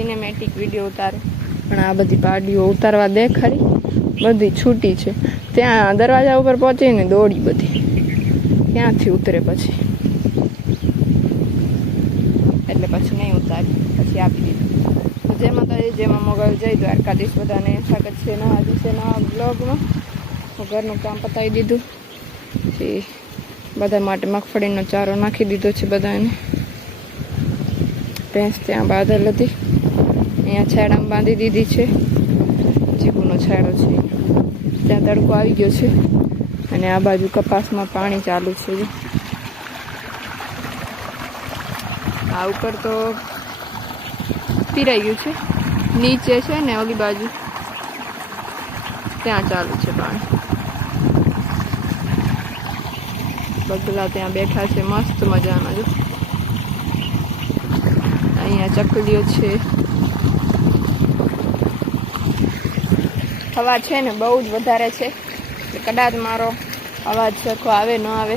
Cinematic video ઉતારું, પણ આ બધી પાડીઓ ઉતારવા દે ખરી, બધી છૂટી છે. ત્યાં દરવાજા ઉપર પહોંચીને દોડી બધી ત્યાંથી ઉતરે પછી, એટલે પછી નહીં ઉતારી, પછી આપી દીધું. જેમાં તો જેમાં મોગલ જઈ દ્વારકાધીશ બધાને સ્વાગત છે નવા દિવસે નવા બ્લોગમાં. ઘરનું કામ પતાવી દીધું, પછી બધા માટે મગફળીનો ચારો નાખી દીધો છે બધાને. ભેંસ ત્યાં બાંધેલ હતી, અહીંયા છાંયડામાં બાંધી દીધી છે. ચીકુનો છાંયડો છે, ત્યાં તડકો આવી ગયો છે. અને આ બાજુ કપાસમાં પાણી ચાલુ છે. આ ઉપર તો પીરાઈ ગયું છે, નીચે છે ને ઓલી બાજુ ત્યાં ચાલુ છે પાણી. બગલા ત્યાં બેઠા છે મસ્ત મજાના. જો અહીંયા ચકલીઓ છે. હવા છે ને બહુ જ વધારે છે, કદાચ મારો અવાજ સરખો આવે ન આવે.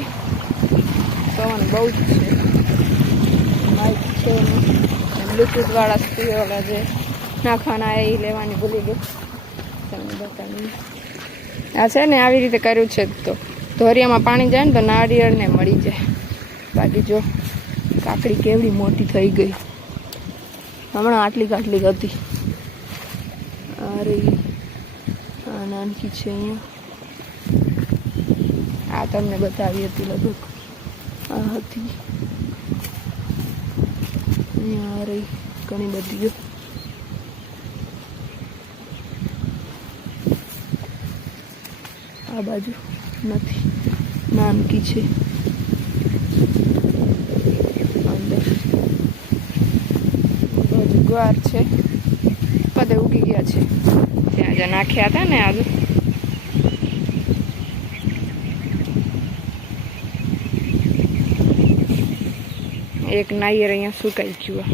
પવન બહુ જ છે. માઇક છે બ્લૂટૂથ વાળા સ્પીકર જે નાખવાના એ લેવાની ભૂલી ગઈ તમને બતાવી. આ છે ને આવી રીતે કર્યું છે, તો ધોરિયામાં પાણી જાય ને તો નાળિયેરને મળી જાય. બાકી જો કાકડી કેવડી મોટી થઈ ગઈ, હમણાં આટલી કાટલી હતી. અરે આ નાનકી છે. અહીંયા આ તમને બતાવી હતી લગભગ, આ હતી અહીંયા રહી ઘણી બધી. આ બાજુ નથી, નાનકી છે. અંદર બાજુ ગુવાર છે, બધે ઉગી ગયા છે. ત્યાં જે નાખ્યા હતા ને આજે, એક નાળિયેર અહીંયા સુકાઈ ગયું.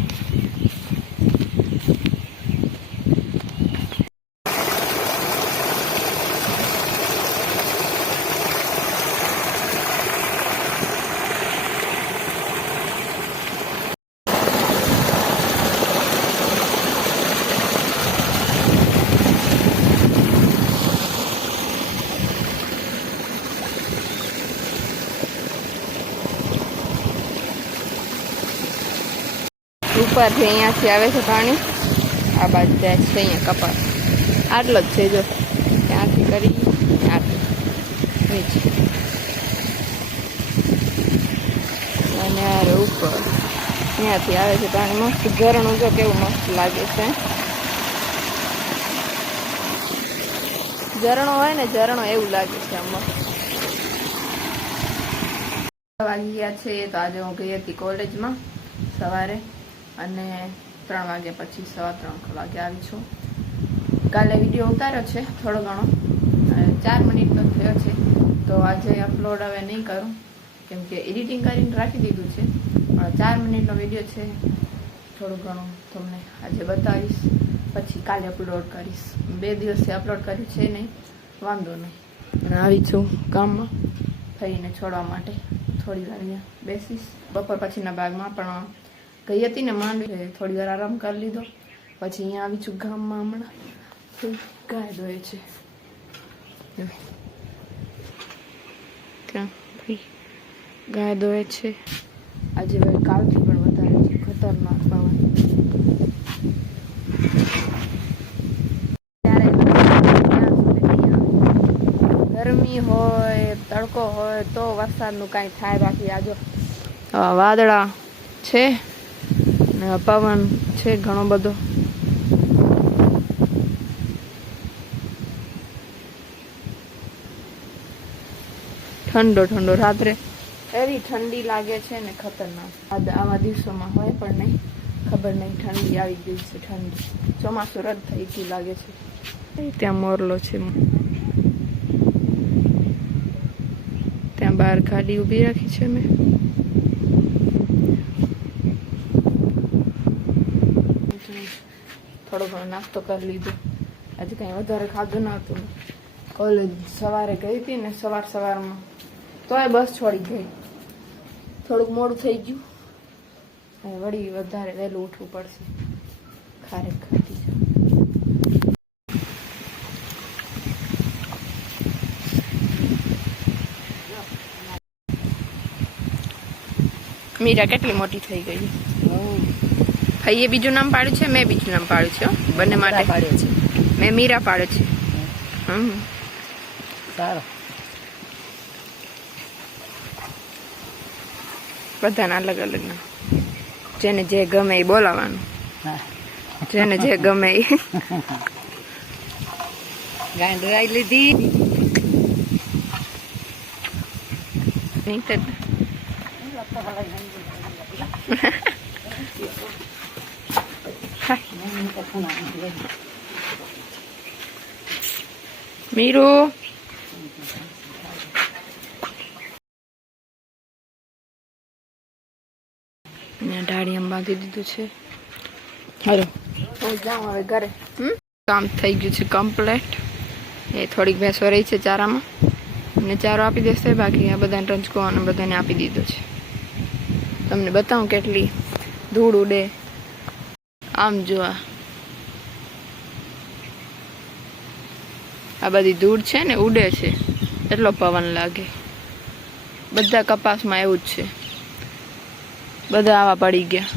ઉપરથી અહીંયાથી આવે છે પાણી, આ બાજુ જાય છે અહીંયા કપાસ. આટલો જ છે જો, ત્યાંથી કરી આટલું નીચે અને આ ઉપર અહીંયાથી આવે છે પાણી. મસ્ત ઝરણું જો કેવું મસ્ત લાગે છે. ઝરણો હોય ને ઝરણો એવું લાગે છે આમ મસ્ત. વાગી ગયા છે તો આજે હું ગઈ હતી કોલેજમાં સવારે, અને 3 વાગ્યા પછી 3:15 વાગે આવી છું. કાલે વિડીયો ઉતાર્યો છે થોડો ઘણો, 4 મિનિટ તો થયો છે. તો આજે અપલોડ હવે નહીં કરું, કેમ કે એડિટિંગ કરીને રાખી દીધું છે. પણ 4 મિનિટનો વિડીયો છે, થોડું ઘણું તમને આજે બતાવીશ, પછી કાલે અપલોડ કરીશ. 2 દિવસથી અપલોડ કર્યું છે નહીં, વાંધો નહીં. અને આવી છું ગામમાં ફરીને છોડવા માટે. થોડી વાર અહીંયા બેસીશ. બપોર પછીના ભાગમાં પણ ગઈ હતી ને માંડવી, થોડી વાર આરામ કરી લીધો. પછી અહીંયા આવી છું ગામમાં. હમણાં ગાય દોય છે ત્યાં, ભાઈ ગાય દોય છે. આજે ભાઈ કાલથી પણ વધારે છે, ખતરનાક પવન. ગરમી હોય તડકો હોય તો વરસાદનું કાંઈ થાય. બાકી આજો વાદળા છે ને પવન છે ઘણો બધો. ઠંડો ઠંડો રાત્રે એવી ઠંડી લાગે છે ને ખતરનાક. આવા દિવસોમાં હોય પણ નહીં, ખબર નહીં. ઠંડી આવી ગઈ છે, ઠંડી. ચોમાસું રદ થઈ ગયું લાગે છે. ત્યાં મોરલો છે, ત્યાં બહાર ગાડી ઊભી રાખી છે મેં. થોડો ઘણો નાસ્તો કરી લીધો. આજે કંઈ વધારે ખાધું નહોતું. કોલેજ સવારે ગઈ હતી ને, સવારમાં તોય બસ છોડી ગઈ. થોડુંક મોડું થઈ ગયું, વળી વધારે વહેલું ઉઠવું પડશે. ખારેક ખાધી છે. મીરા કેટલી મોટી થઈ ગઈ. ભાઈએ બીજું નામ પાડ્યું છે, મેં બીજું નામ પાડ્યું છે. બંને માટે પાડ્યો છે. મેં મીરા પાડ્યો છે. સારો. બધાના અલગ અલગ નામ, જેને જે ગમે એ બોલાવાનું, જેને જે ગમે એ. ગાય દોરાઈ લીધી. મીરું ડાળીયામાં બાંધી દીધું છે. હાલો હું જાઉં હવે ઘરે. કામ થઈ ગયું છે કમ્પ્લીટ. એ થોડીક ભેંસો રહી છે ચારામાં, અને ચારો આપી દેશે. બાકી આ બધાને રંજકો અને બધાને આપી દીધો છે. તમને બતાવું કેટલી ધૂળ ઉડે. આમ જો આ બધી ધૂળ છે ને ઉડે છે, એટલો પવન લાગે. બધા કપાસમાં એવું જ છે, બધા આવા પડી ગયા.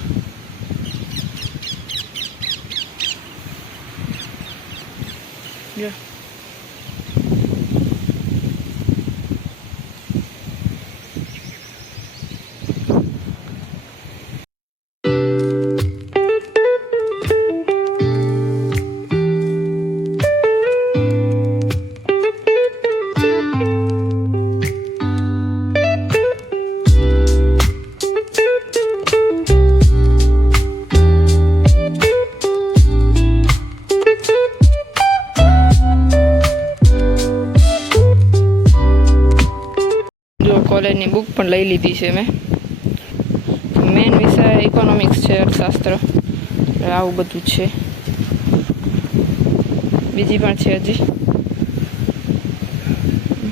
જો કોલેજની બુક પણ લઈ લીધી છે મેં. મેન વિષય ઇકોનોમિક્સ છે, અર્થશાસ્ત્ર. આવું બધું છે. બીજી પણ છે હજી.